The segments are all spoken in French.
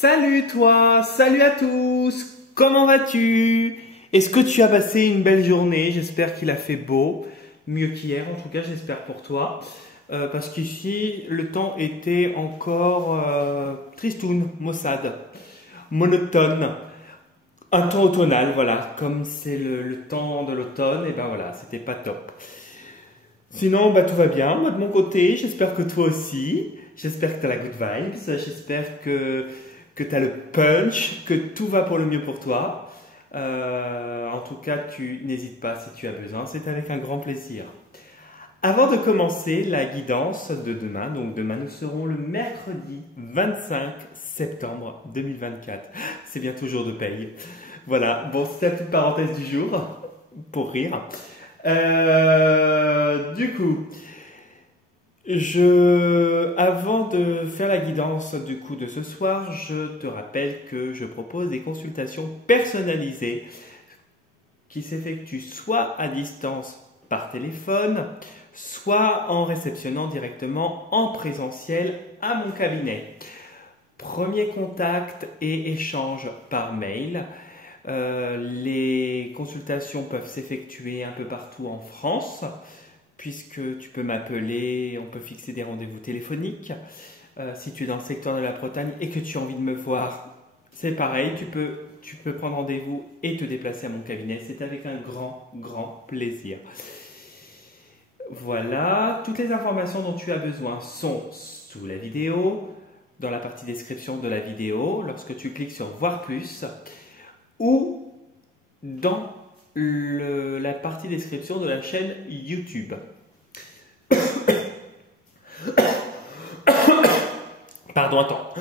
Salut toi, salut à tous, comment vas-tu? Est-ce que tu as passé une belle journée? J'espère qu'il a fait beau, mieux qu'hier en tout cas, j'espère pour toi. Parce qu'ici, le temps était encore tristoun, maussade, monotone, un temps automnal, voilà. Comme c'est le temps de l'automne, et ben voilà, c'était pas top. Sinon, bah, tout va bien. Moi, de mon côté, j'espère que toi aussi. J'espère que tu as la good vibes. J'espère que tu as le punch, que tout va pour le mieux pour toi. En tout cas, tu n'hésites pas si tu as besoin. C'est avec un grand plaisir. Avant de commencer la guidance de demain, donc demain nous serons le mercredi 25 septembre 2024. C'est bientôt jour de paye. Voilà, bon, c'est la petite parenthèse du jour pour rire. Du coup, avant de faire la guidance du coup de ce soir, je te rappelle que je propose des consultations personnalisées qui s'effectuent soit à distance par téléphone, soit en réceptionnant directement en présentiel à mon cabinet. Premier contact et échange par mail. Les consultations peuvent s'effectuer un peu partout en France, puisque tu peux m'appeler, on peut fixer des rendez-vous téléphoniques. Si tu es dans le secteur de la Bretagne et que tu as envie de me voir, c'est pareil, tu peux prendre rendez-vous et te déplacer à mon cabinet. C'est avec un grand plaisir. Voilà, toutes les informations dont tu as besoin sont sous la vidéo, dans la partie description de la vidéo, lorsque tu cliques sur Voir plus, ou dans la partie description de la chaîne YouTube. Pardon, attends.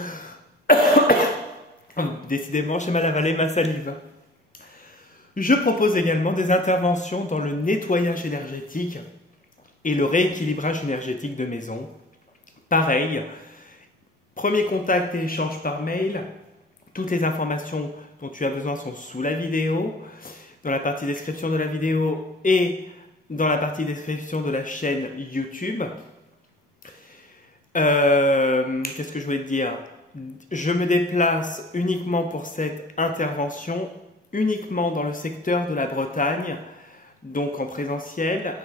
Décidément, j'ai mal avalé ma salive. Je propose également des interventions dans le nettoyage énergétique et le rééquilibrage énergétique de maison. Pareil, premier contact et échange par mail. Toutes les informations dont tu as besoin sont sous la vidéo, dans la partie description de la vidéo et dans la partie description de la chaîne YouTube. Qu'est-ce que je voulais te dire? Je me déplace uniquement pour cette intervention, uniquement dans le secteur de la Bretagne, donc en présentiel.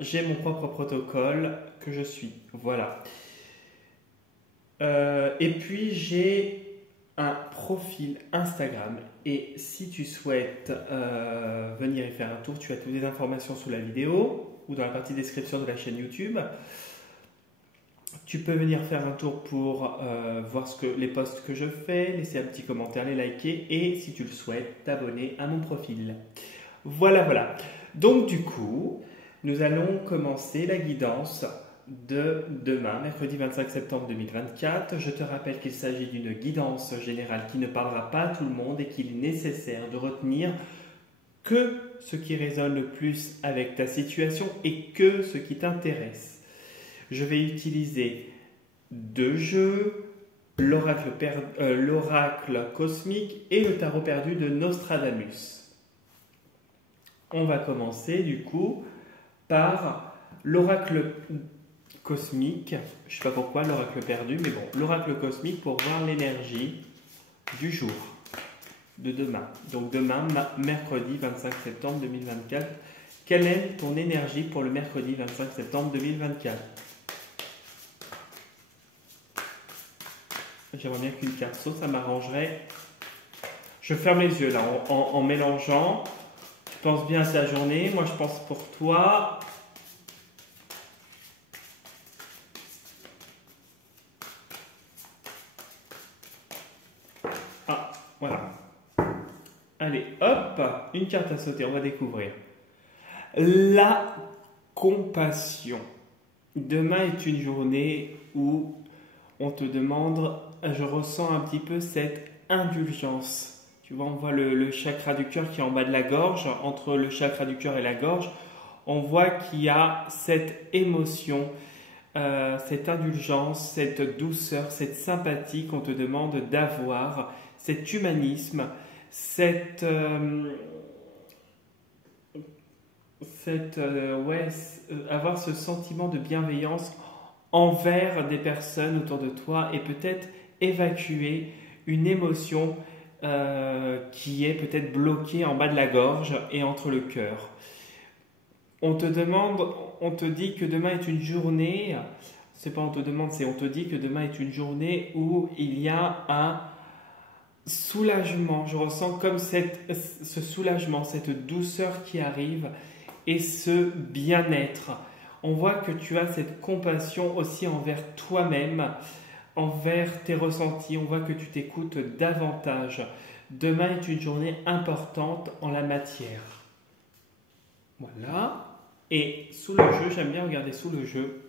J'ai mon propre protocole que je suis. Voilà. Et puis j'ai un profil Instagram, et si tu souhaites venir y faire un tour, tu as toutes les informations sous la vidéo ou dans la partie description de la chaîne YouTube. Tu peux venir faire un tour pour voir les posts que je fais, laisser un petit commentaire, les liker et si tu le souhaites, t'abonner à mon profil. Voilà. Donc du coup, nous allons commencer la guidance de demain, mercredi 25 septembre 2024. Je te rappelle qu'il s'agit d'une guidance générale qui ne parlera pas à tout le monde et qu'il est nécessaire de retenir que ce qui résonne le plus avec ta situation et que ce qui t'intéresse. Je vais utiliser deux jeux, l'oracle cosmique et le tarot perdu de Nostradamus. On va commencer du coup par l'oracle cosmique, je ne sais pas pourquoi l'oracle perdu, mais bon, l'oracle cosmique pour voir l'énergie du jour, de demain. Donc demain, mercredi 25 septembre 2024, quelle est ton énergie pour le mercredi 25 septembre 2024? J'aimerais bien qu'une carte saute, ça m'arrangerait. Je ferme les yeux là, en mélangeant. Tu penses bien à ta journée, moi je pense pour toi. Ah, voilà. Allez, hop, une carte à sauter, on va découvrir. La compassion. Demain est une journée où on te demande, je ressens un petit peu cette indulgence. Tu vois, on voit le chakra du cœur qui est en bas de la gorge, entre le chakra du cœur et la gorge. On voit qu'il y a cette émotion, cette indulgence, cette douceur, cette sympathie qu'on te demande d'avoir, cet humanisme, avoir ce sentiment de bienveillance envers des personnes autour de toi et peut-être évacuer une émotion qui est peut-être bloquée en bas de la gorge et entre le cœur. On te dit que demain est une journée, c'est pas on te demande, c'est on te dit que demain est une journée où il y a un soulagement. Je ressens comme ce soulagement, cette douceur qui arrive et ce bien-être. On voit que tu as cette compassion aussi envers toi-même, envers tes ressentis. On voit que tu t'écoutes davantage. Demain est une journée importante en la matière. Voilà. Et sous le jeu, j'aime bien regarder sous le jeu.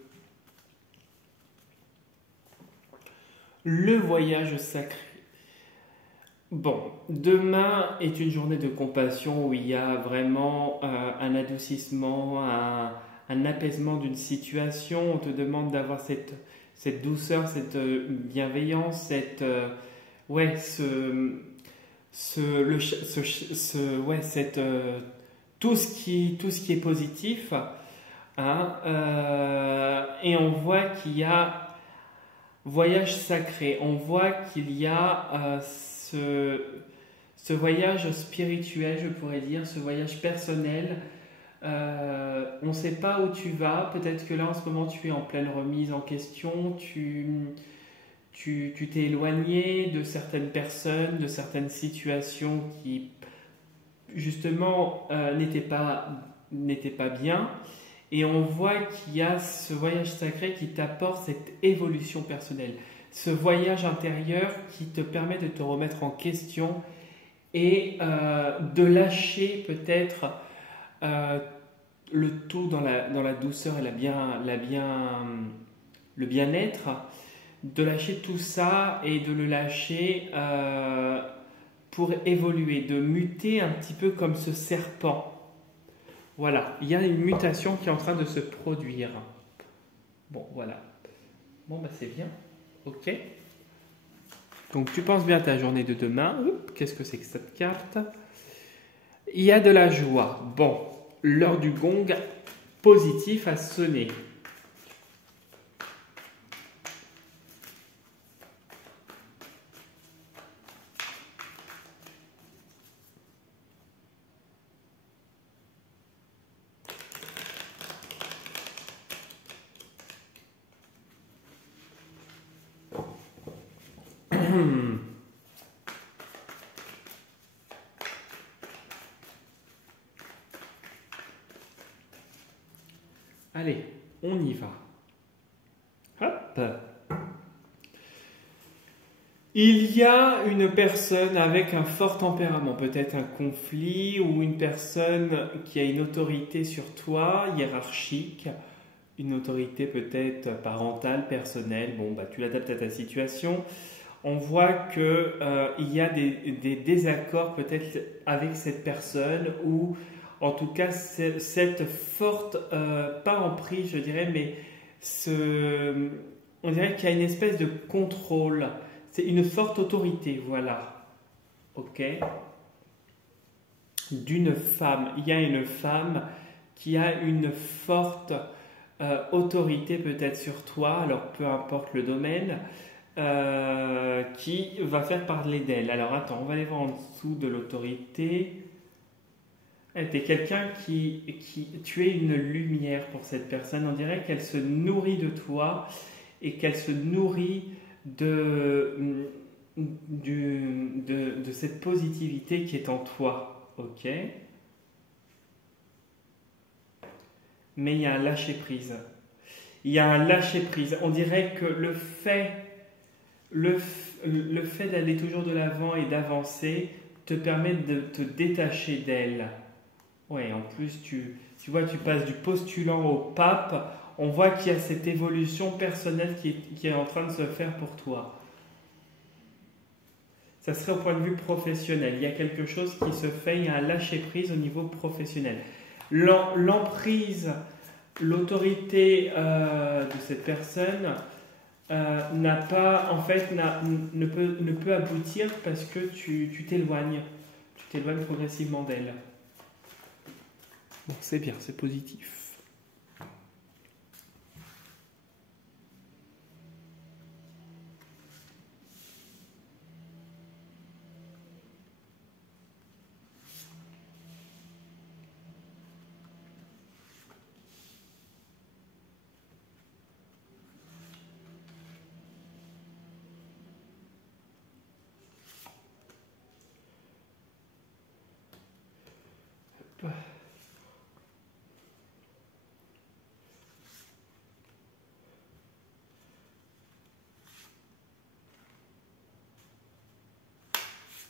Le voyage sacré. Bon, demain est une journée de compassion où il y a vraiment un adoucissement, un apaisement d'une situation. On te demande d'avoir cette douceur, cette bienveillance, tout ce qui est positif. Hein, et on voit qu'il y a voyage sacré. On voit qu'il y a ce voyage spirituel, je pourrais dire, ce voyage personnel. On ne sait pas où tu vas. Peut-être que là, en ce moment, tu es en pleine remise en question. Tu t'es éloigné de certaines personnes, de certaines situations qui, justement, n'étaient pas bien. Et on voit qu'il y a ce voyage sacré qui t'apporte cette évolution personnelle. Ce voyage intérieur qui te permet de te remettre en question et de lâcher peut-être le tout dans la douceur et le bien-être, de lâcher tout ça et de le lâcher pour évoluer, de muter un petit peu comme ce serpent. Voilà, il y a une mutation qui est en train de se produire. Bon, voilà. Bon, bah c'est bien. Ok. Donc, tu penses bien à ta journée de demain. Qu'est-ce que c'est que cette carte? Il y a de la joie. Bon, l'heure du gong positif a sonné. Allez, on y va. Hop. Il y a une personne avec un fort tempérament, peut-être un conflit ou une personne qui a une autorité sur toi, hiérarchique, une autorité peut-être parentale, personnelle. Bon, bah, tu l'adaptes à ta situation. On voit qu'il y a des désaccords peut-être avec cette personne ou en tout cas cette forte, pas emprise je dirais, mais on dirait qu'il y a une espèce de contrôle. C'est une forte autorité, voilà. Ok. D'une femme. Il y a une femme qui a une forte autorité peut-être sur toi, alors peu importe le domaine, qui va faire parler d'elle. Alors attends, on va aller voir en dessous de l'autorité. Tu es quelqu'un tu es une lumière pour cette personne. On dirait qu'elle se nourrit de toi et qu'elle se nourrit de cette positivité qui est en toi. Ok. Mais il y a un lâcher-prise. Il y a un lâcher-prise. On dirait que le fait d'aller toujours de l'avant et d'avancer te permet de te détacher d'elle. Ouais, en plus, tu vois, tu passes du postulant au pape. On voit qu'il y a cette évolution personnelle qui est en train de se faire pour toi. Ça serait au point de vue professionnel. Il y a quelque chose qui se fait, il y a un lâcher-prise au niveau professionnel. L'emprise, l'autorité de cette personne ne peut aboutir parce que tu t'éloignes. Tu t'éloignes progressivement d'elle. Donc c'est bien, c'est positif.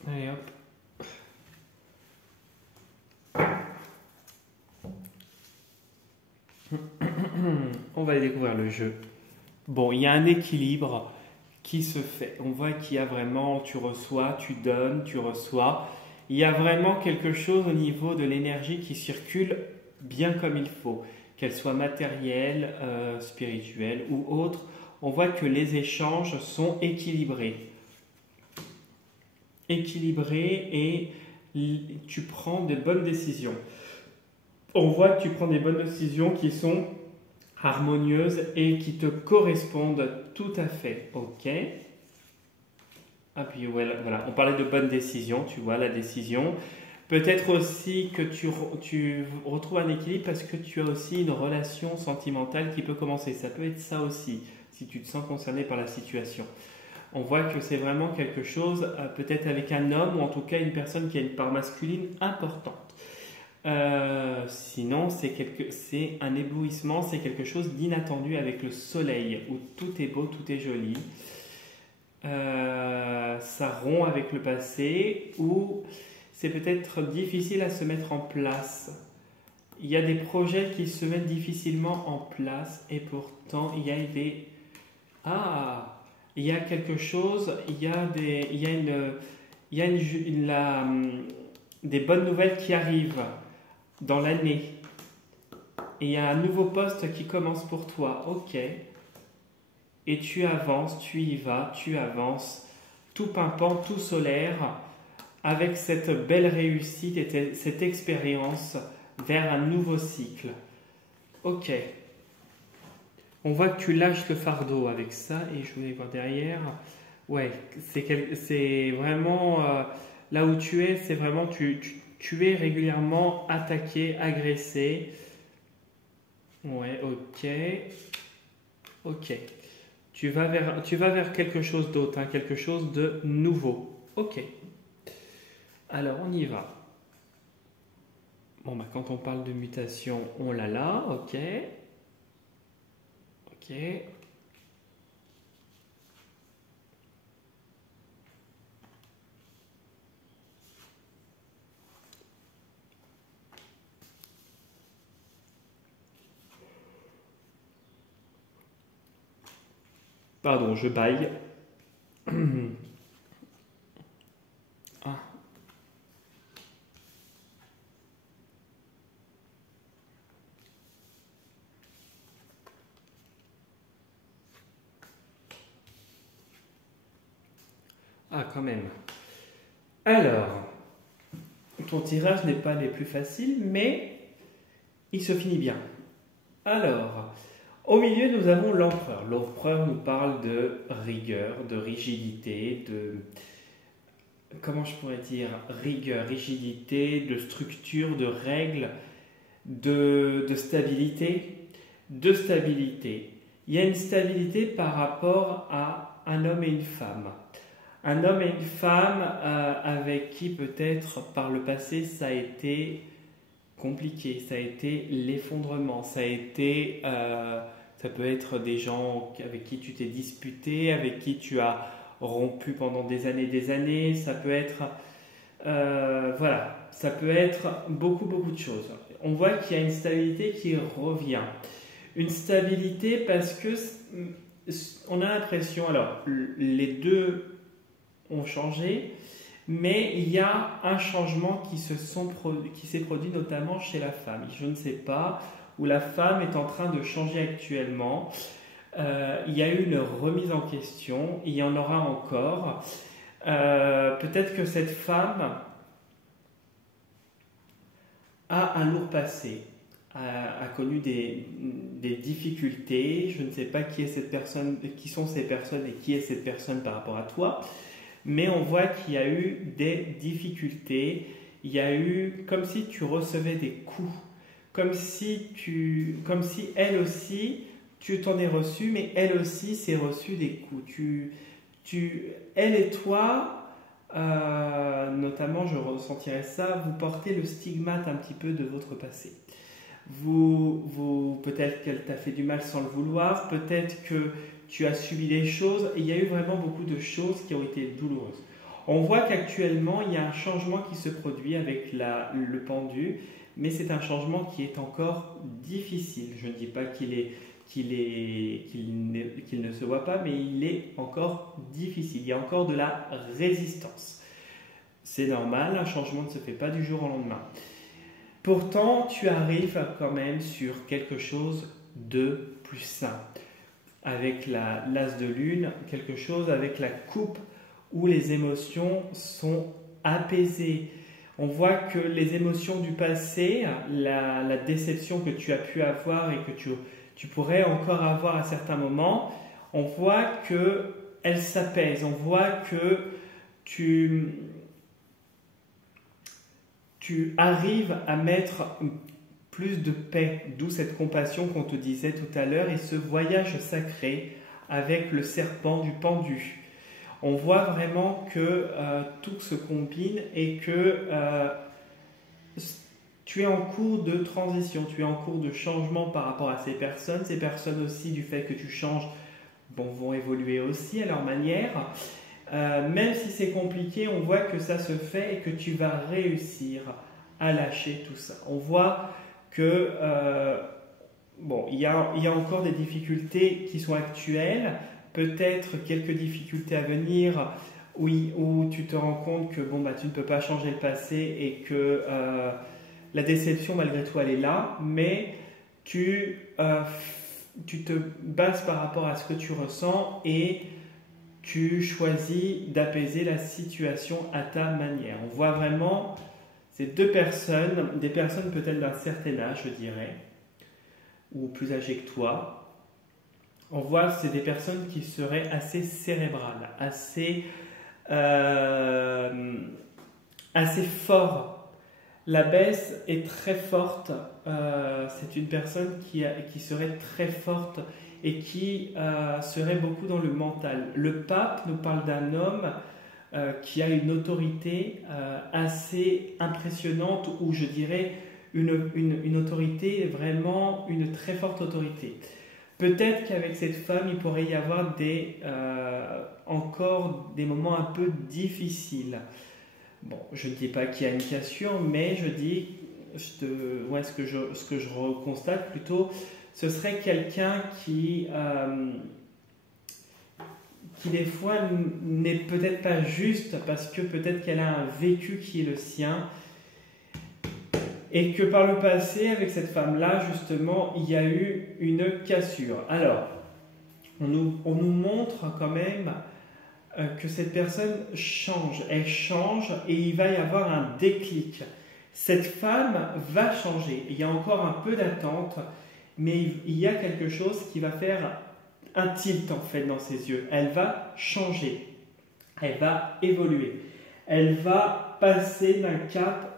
Allez hop. On va découvrir le jeu. Bon, il y a un équilibre qui se fait. On voit qu'il y a vraiment, tu reçois, tu donnes, tu reçois. Il y a vraiment quelque chose au niveau de l'énergie qui circule bien comme il faut, qu'elle soit matérielle, spirituelle ou autre. On voit que les échanges sont équilibrés. Équilibrés et tu prends des bonnes décisions. On voit que tu prends des bonnes décisions qui sont harmonieuses et qui te correspondent tout à fait. Ok. Ah puis voilà, on parlait de bonnes décisions, tu vois la décision. Peut-être aussi que tu retrouves un équilibre parce que tu as aussi une relation sentimentale qui peut commencer. Ça peut être ça aussi, si tu te sens concerné par la situation. On voit que c'est vraiment quelque chose, peut-être avec un homme ou en tout cas une personne qui a une part masculine importante. Sinon, c'est un éblouissement, c'est quelque chose d'inattendu avec le soleil, où tout est beau, tout est joli. Ça rompt avec le passé, ou c'est peut-être difficile à se mettre en place. Il y a des projets qui se mettent difficilement en place, et pourtant, il y a des... Ah, il y a quelque chose, des bonnes nouvelles qui arrivent dans l'année. Et il y a un nouveau poste qui commence pour toi. Ok. Et tu avances, tu y vas, tu avances, tout pimpant, tout solaire, avec cette belle réussite et cette expérience vers un nouveau cycle. Ok. On voit que tu lâches le fardeau avec ça, et je voulais voir derrière. Ouais, c'est vraiment là où tu es, c'est vraiment tu es régulièrement attaqué, agressé. Ouais, ok. Ok. Tu vas vers quelque chose d'autre, hein, quelque chose de nouveau. Ok. Alors, on y va. Bon, bah, quand on parle de mutation, on l'a là. Ok. Ok. Pardon, je baille. Ah. Ah, quand même. Alors, ton tirage n'est pas les plus faciles, mais il se finit bien. Alors, au milieu, nous avons l'empereur. L'empereur nous parle de rigueur, de rigidité, de... Comment je pourrais dire? Rigueur, rigidité, de structure, de règles, de stabilité. De stabilité. Il y a une stabilité par rapport à un homme et une femme. Un homme et une femme avec qui peut-être par le passé ça a été compliqué, ça a été l'effondrement, ça peut être des gens avec qui tu t'es disputé, avec qui tu as rompu pendant des années, ça peut être voilà, ça peut être beaucoup de choses. On voit qu'il y a une stabilité qui revient, une stabilité parce que on a l'impression, alors les deux ont changé, mais il y a un changement qui s'est produit notamment chez la femme. Je ne sais pas, où la femme est en train de changer actuellement. Il y a eu une remise en question, il y en aura encore. Peut-être que cette femme a un lourd passé, a connu des difficultés. Je ne sais pas qui sont ces personnes et qui est cette personne par rapport à toi. Mais on voit qu'il y a eu des difficultés, il y a eu comme si tu recevais des coups, comme si elle aussi, tu t'en es reçu, mais elle aussi s'est reçu des coups. Elle et toi, notamment je ressentirais ça, vous portez le stigmate un petit peu de votre passé. Peut-être qu'elle t'a fait du mal sans le vouloir, peut-être que tu as subi des choses, et il y a eu vraiment beaucoup de choses qui ont été douloureuses. On voit qu'actuellement, il y a un changement qui se produit avec le pendu, mais c'est un changement qui est encore difficile. Je ne dis pas qu'il ne se voit pas, mais il est encore difficile. Il y a encore de la résistance. C'est normal, un changement ne se fait pas du jour au lendemain. Pourtant, tu arrives quand même sur quelque chose de plus sain. Avec l'as de lune, quelque chose avec la coupe où les émotions sont apaisées. On voit que les émotions du passé, la déception que tu as pu avoir et que tu pourrais encore avoir à certains moments, on voit qu'elles s'apaisent. On voit que tu arrives à mettre plus de paix, d'où cette compassion qu'on te disait tout à l'heure et ce voyage sacré avec le serpent du pendu. On voit vraiment que tout se combine et que tu es en cours de transition, tu es en cours de changement par rapport à ces personnes. Ces personnes aussi, du fait que tu changes, vont évoluer aussi à leur manière. Même si c'est compliqué, on voit que ça se fait et que tu vas réussir à lâcher tout ça. On voit que il y a encore des difficultés qui sont actuelles, peut-être quelques difficultés à venir où tu te rends compte que tu ne peux pas changer le passé et que la déception malgré tout elle est là, mais tu te bases par rapport à ce que tu ressens et tu choisis d'apaiser la situation à ta manière. On voit vraiment ces deux personnes, des personnes peut-être d'un certain âge, je dirais, ou plus âgées que toi. On voit que c'est des personnes qui seraient assez cérébrales, assez fortes. La baisse est très forte. C'est une personne qui serait très forte et qui serait beaucoup dans le mental. Le pape nous parle d'un homme qui a une autorité assez impressionnante, ou je dirais une autorité, vraiment une très forte autorité. Peut-être qu'avec cette femme, il pourrait y avoir encore des moments un peu difficiles. Bon, je ne dis pas qu'il y a une cassure, mais je dis, ce que je constate plutôt, ce serait quelqu'un qui des fois n'est peut-être pas juste parce que peut-être qu'elle a un vécu qui est le sien et que par le passé, avec cette femme-là, justement, il y a eu une cassure. Alors, on nous montre quand même que cette personne change. Elle change et il va y avoir un déclic. Cette femme va changer. Il y a encore un peu d'attente, mais il y a quelque chose qui va faire un tilt en fait dans ses yeux. Elle va changer. Elle va évoluer. Elle va passer d'un cap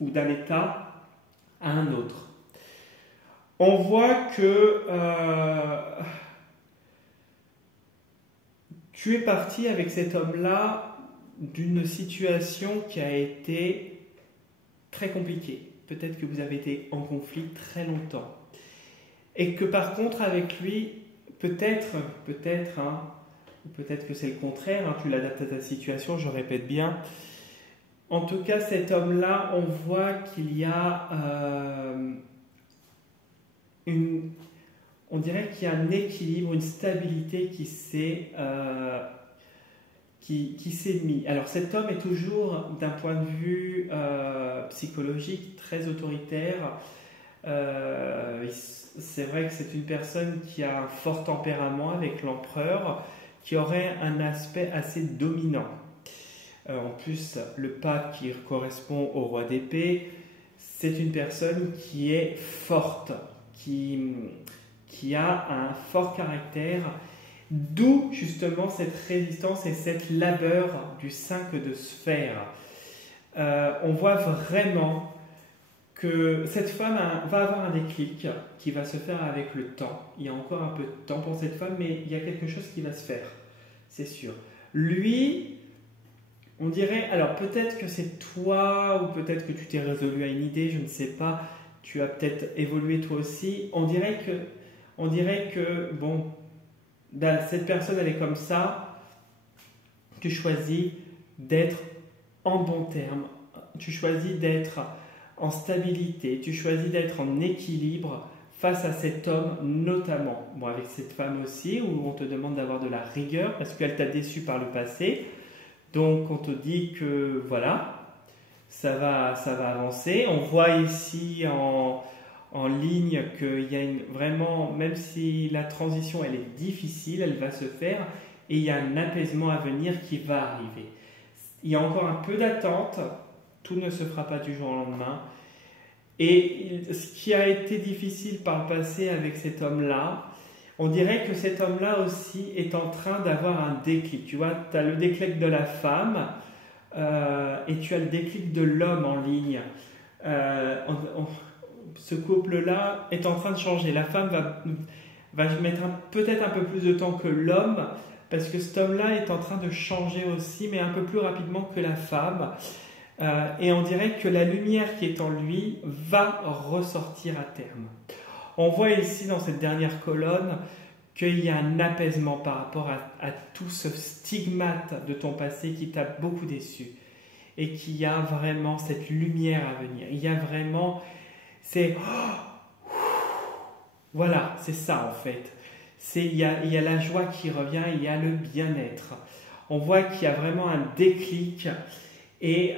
ou d'un état à un autre. On voit que tu es parti avec cet homme-là d'une situation qui a été très compliquée. Peut-être que vous avez été en conflit très longtemps. Et que par contre avec lui, peut-être que c'est le contraire, tu l'adaptes à ta situation, je répète bien. En tout cas, cet homme-là, on voit qu'il y a on dirait qu'il y a un équilibre, une stabilité qui s'est mis. Alors cet homme est toujours, d'un point de vue psychologique, très autoritaire. C'est vrai que c'est une personne qui a un fort tempérament avec l'empereur, qui aurait un aspect assez dominant. En plus, le pape qui correspond au roi d'épée, c'est une personne qui est forte, qui a un fort caractère, d'où justement cette résistance et cette labeur du 5 de sphère. On voit vraiment que cette femme va avoir un déclic qui va se faire avec le temps. Il y a encore un peu de temps pour cette femme, mais il y a quelque chose qui va se faire, c'est sûr. Lui, on dirait, alors peut-être que c'est toi, ou peut-être que tu t'es résolu à une idée, je ne sais pas, tu as peut-être évolué toi aussi. On dirait que cette personne elle est comme ça, tu choisis d'être en bon terme, tu choisis d'être en stabilité, tu choisis d'être en équilibre face à cet homme notamment. Bon, avec cette femme aussi, où on te demande d'avoir de la rigueur parce qu'elle t'a déçu par le passé. Donc on te dit que voilà, ça va avancer. On voit ici en ligne qu'il y a vraiment, même si la transition elle est difficile, elle va se faire et il y a un apaisement à venir qui va arriver. Il y a encore un peu d'attente, tout ne se fera pas du jour au lendemain. Et ce qui a été difficile par le passé avec cet homme-là, on dirait que cet homme-là aussi est en train d'avoir un déclic. Tu vois, tu as le déclic de la femme et tu as le déclic de l'homme en ligne. Ce couple-là est en train de changer. La femme va mettre peut-être un peu plus de temps que l'homme parce que cet homme-là est en train de changer aussi, mais un peu plus rapidement que la femme. Et on dirait que la lumière qui est en lui va ressortir à terme. On voit ici dans cette dernière colonne qu'il y a un apaisement par rapport à tout ce stigmate de ton passé qui t'a beaucoup déçu. Et qu'il y a vraiment cette lumière à venir. Il y a vraiment... Voilà, c'est ça en fait. Il y a la joie qui revient, il y a le bien-être. On voit qu'il y a vraiment un déclic. Et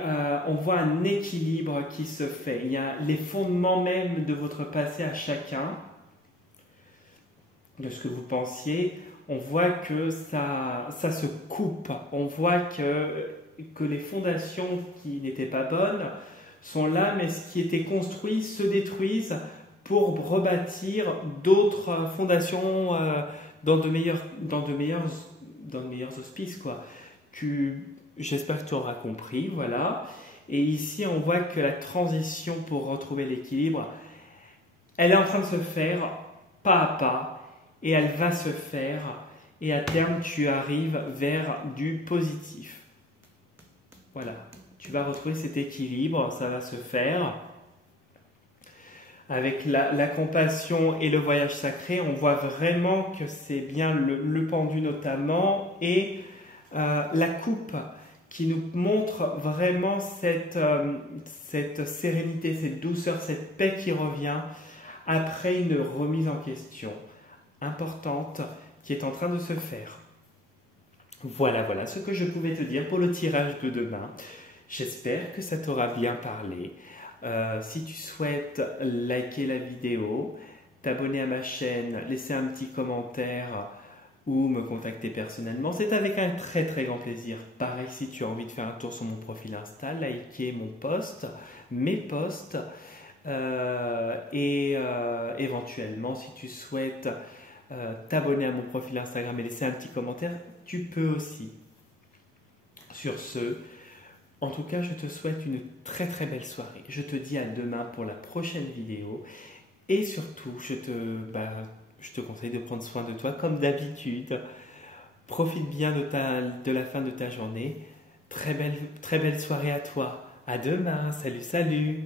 on voit un équilibre qui se fait. Il y a les fondements même de votre passé à chacun, de ce que vous pensiez. On voit que ça se coupe. On voit que les fondations qui n'étaient pas bonnes sont là, mais ce qui était construit se détruisent pour rebâtir d'autres fondations dans de meilleurs auspices, quoi. J'espère que tu auras compris, voilà. Et ici, on voit que la transition pour retrouver l'équilibre, elle est en train de se faire pas à pas, et elle va se faire, et à terme, tu arrives vers du positif. Voilà, tu vas retrouver cet équilibre, ça va se faire. Avec la compassion et le voyage sacré, on voit vraiment que c'est bien le pendu notamment, et la coupe, qui nous montre vraiment cette sérénité, cette douceur, cette paix qui revient après une remise en question importante qui est en train de se faire. Voilà ce que je pouvais te dire pour le tirage de demain. J'espère que ça t'aura bien parlé. Si tu souhaites liker la vidéo, t'abonner à ma chaîne, laisser un petit commentaire ou me contacter personnellement, c'est avec un très très grand plaisir. Pareil, si tu as envie de faire un tour sur mon profil Insta, liker mon post, mes posts, et éventuellement, si tu souhaites t'abonner à mon profil Instagram et laisser un petit commentaire, tu peux aussi. Sur ce, en tout cas, je te souhaite une très très belle soirée. Je te dis à demain pour la prochaine vidéo et surtout, je te conseille de prendre soin de toi comme d'habitude. Profite bien de la fin de ta journée. Très belle soirée à toi. À demain. Salut.